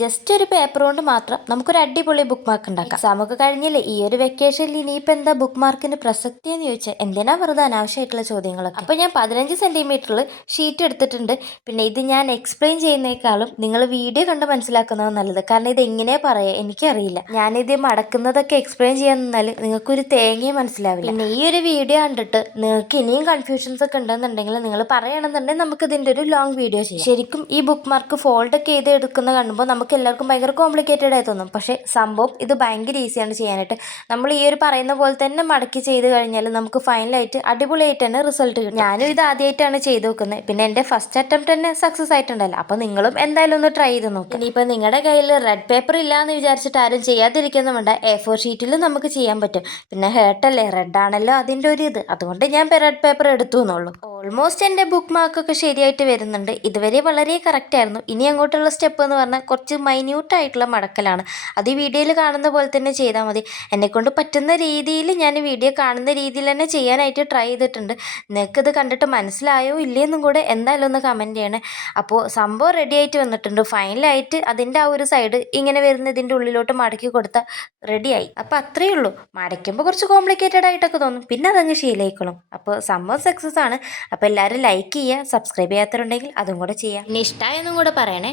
Just ഒരു paper കൊണ്ട് മാത്രം നമുക്കൊരു അടിപൊളി ബുക്ക് മാർക്ക് ഉണ്ടാക്കാം. എക്സാമൊക്കെ കഴിഞ്ഞില്ലേ, ഈ ഒരു വെക്കേഷനിൽ ഇനിയിപ്പോൾ എന്താ ബുക്ക് മാർക്കിന് പ്രസക്തി എന്ന് ചോദിച്ചാൽ എന്തിനാ വെറുതെ അനാവശ്യമായിട്ടുള്ള ചോദ്യങ്ങളൊക്കെ. അപ്പോൾ ഞാൻ 15 സെൻറ്റിമീറ്ററിൽ ഷീറ്റ് എടുത്തിട്ടുണ്ട്. പിന്നെ ഇത് ഞാൻ എക്സ്പ്ലെയിൻ ചെയ്യുന്നേക്കാളും നിങ്ങൾ വീഡിയോ കണ്ട് മനസ്സിലാക്കുന്നതാണ് നല്ലത്. കാരണം ഇത് എങ്ങനെയാ പറയുക എനിക്കറിയില്ല. ഞാനിത് മടക്കുന്നതൊക്കെ എക്സ്പ്ലെയിൻ ചെയ്യാൻ നിന്നാൽ നിങ്ങൾക്കൊരു തേങ്ങയും മനസ്സിലാവില്ല. പിന്നെ ഈ ഒരു വീഡിയോ കണ്ടിട്ട് നിങ്ങൾക്ക് ഇനിയും കൺഫ്യൂഷൻസ് ഒക്കെ ഉണ്ടെന്നുണ്ടെങ്കിൽ നിങ്ങൾ പറയണമെന്നുണ്ടെങ്കിൽ നമുക്ക് ഇതിൻ്റെ ഒരു ലോങ് വീഡിയോ ചെയ്യാം. ശരിക്കും ഈ ബുക്ക് മാർക്ക് ഫോൾഡ് ഒക്കെ ചെയ്ത് എടുക്കുന്ന കാണുമ്പോൾ നമുക്ക് എല്ലാവർക്കും ഭയങ്കര കോംപ്ലിക്കേറ്റഡ് ആയി തോന്നും. പക്ഷേ സംഭവം ഇത് ഭയങ്കര ഈസിയാണ് ചെയ്യാനായിട്ട്. നമ്മൾ ഈ ഒരു പറയുന്ന പോലെ തന്നെ മടക്കി ചെയ്ത് കഴിഞ്ഞാൽ നമുക്ക് ഫൈനലായിട്ട് അടിപൊളിയായിട്ട് തന്നെ റിസൾട്ട് കിട്ടും. ഞാനും ഇത് ആദ്യമായിട്ടാണ് ചെയ്ത് നോക്കുന്നത്. പിന്നെ എൻ്റെ ഫസ്റ്റ് അറ്റംപ്റ്റ് തന്നെ സക്സസ് ആയിട്ടുണ്ടല്ലോ. അപ്പോൾ നിങ്ങളും എന്തായാലും ഒന്ന് ട്രൈ ചെയ്ത് നോക്കുക. ഇനിയിപ്പോൾ നിങ്ങളുടെ കയ്യിൽ റെഡ് പേപ്പർ ഇല്ല എന്ന് വിചാരിച്ചിട്ട് ആരും ചെയ്യാതിരിക്കുന്നുമുണ്ട്. A4 ഷീറ്റിൽ നമുക്ക് ചെയ്യാൻ പറ്റും. പിന്നെ ഹേർട്ടല്ലേ, റെഡ് ആണല്ലോ അതിൻ്റെ ഒരു ഇത്, അതുകൊണ്ട് ഞാൻ റെഡ് പേപ്പർ എടുത്തു എന്നുള്ളൂ. ഓൾമോസ്റ്റ് എൻ്റെ ബുക്ക് മാർക്കൊക്കെ ശരിയായിട്ട് വരുന്നുണ്ട്. ഇതുവരെ വളരെ കറക്റ്റ് ആയിരുന്നു. ഇനി അങ്ങോട്ടുള്ള സ്റ്റെപ്പ് എന്ന് പറഞ്ഞാൽ കുറച്ച് മൈന്യൂട്ടായിട്ടുള്ള മടക്കലാണ്. അത് ഈ വീഡിയോയിൽ കാണുന്ന പോലെ തന്നെ ചെയ്താൽ മതി. എന്നെക്കൊണ്ട് പറ്റുന്ന രീതിയിൽ ഞാൻ വീഡിയോ കാണുന്ന രീതിയിൽ തന്നെ ചെയ്യാനായിട്ട് ട്രൈ ചെയ്തിട്ടുണ്ട്. നിങ്ങൾക്കിത് കണ്ടിട്ട് മനസ്സിലായോ ഇല്ലയെന്നും കൂടെ എന്തായാലും ഒന്ന് കമൻറ്റ് ചെയ്യണേ. അപ്പോൾ സംഭവം റെഡി ആയിട്ട് വന്നിട്ടുണ്ട്. ഫൈനലായിട്ട് അതിൻ്റെ ആ ഒരു സൈഡ് ഇങ്ങനെ വരുന്ന ഇതിൻ്റെ ഉള്ളിലോട്ട് മടക്കി കൊടുത്താൽ റെഡിയായി. അപ്പോൾ അത്രയേ ഉള്ളൂ. മടയ്ക്കുമ്പോൾ കുറച്ച് കോംപ്ലിക്കേറ്റഡ് ആയിട്ടൊക്കെ തോന്നും, പിന്നെ അതങ്ങ് ശീലമായിക്കോളും. അപ്പോൾ സംഭവം സക്സസ് ആണ്. അപ്പോൾ എല്ലാവരും ലൈക്ക് ചെയ്യുക, സബ്സ്ക്രൈബ് ചെയ്യാത്തവരുണ്ടെങ്കിൽ അതും കൂടെ ചെയ്യുക. ഇനി ഇഷ്ടമായെന്നും കൂടെ പറയണേ.